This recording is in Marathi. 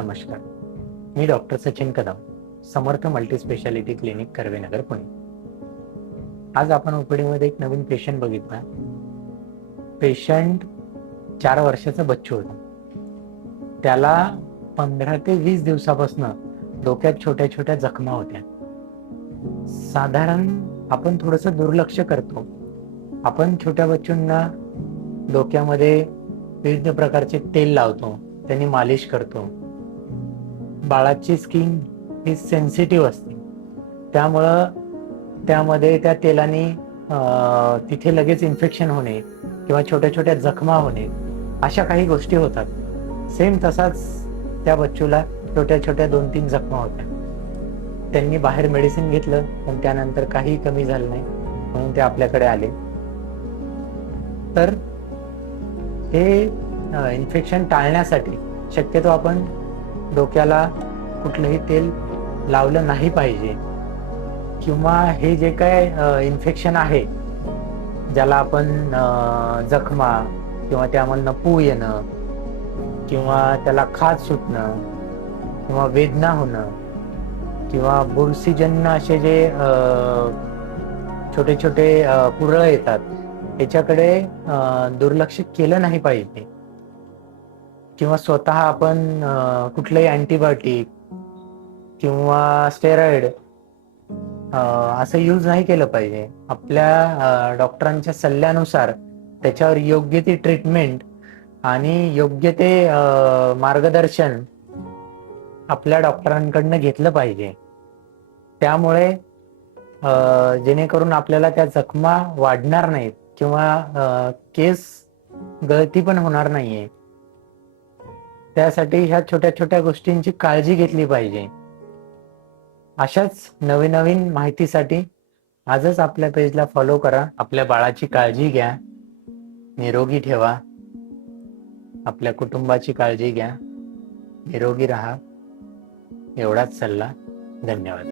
नमस्कार. मी डॉक्टर सचिन कदम, समर्थ मल्टीस्पेशालिटी क्लिनिक, कर्वेनगर, पुणे. आज आपण ओपीडीमध्ये एक नवीन पेशंट बघितला. पेशंट 4 वर्षाचा बच्चू होता. त्याला 15 ते 20 दिवसापासून डोक्यात छोट्या छोट्या जखमा होत्या. साधारण आपण थोडंसं दुर्लक्ष करतो. आपण छोट्या बच्चूंना डोक्यामध्ये विविध प्रकारचे तेल लावतो, त्यांनी मालिश करतो. बाळाची स्किन ही सेन्सिटिव्ह असते, त्यामुळं त्यामध्ये त्या तेलाने तिथे लगेच इन्फेक्शन होणे किंवा छोट्या छोट्या जखमा होणे अशा काही गोष्टी होतात. सेम तसाच त्या बच्चूला छोट्या छोट्या 2-3 जखमा होत्या. त्यांनी बाहेर मेडिसिन घेतलं, पण त्यानंतर काही कमी झालं नाही, म्हणून ते आपल्याकडे आले. तर हे इन्फेक्शन टाळण्यासाठी शक्यतो आपण डोक्याला कुठलंही तेल लावलं नाही पाहिजे, किंवा हे जे काय इन्फेक्शन आहे, ज्याला आपण जखमा किंवा त्यामधनं पू येणं किंवा त्याला खाज सुटणं किंवा वेदना होणं किंवा बुरशीजन्य असे जे छोटे छोटे पुरळ येतात, याच्याकडे दुर्लक्ष केलं नाही पाहिजे. किंवा स्वतः आपण कुठलंही अँटीबायोटिक किंवा स्टेरॉइड असं यूज नाही केलं पाहिजे. आपल्या डॉक्टरांच्या सल्ल्यानुसार त्याच्यावर योग्य ती ट्रीटमेंट आणि योग्य ते मार्गदर्शन आपल्या डॉक्टरांकडनं घेतलं पाहिजे. त्यामुळे जेणेकरून आपल्याला त्या जखमा वाढणार नाहीत किंवा केस गळती पण होणार नाहीये. त्यासाठी ह्या छोट्या छोट्या गोष्टींची काळजी घेतली पाहिजे. अशाच नवीन नवीन माहितीसाठी आजच आपल्या पेजला फॉलो करा. आपल्या बाळाची काळजी घ्या, निरोगी ठेवा, आपल्या कुटुंबाची काळजी घ्या, निरोगी राहा. एवढाच सल्ला. धन्यवाद.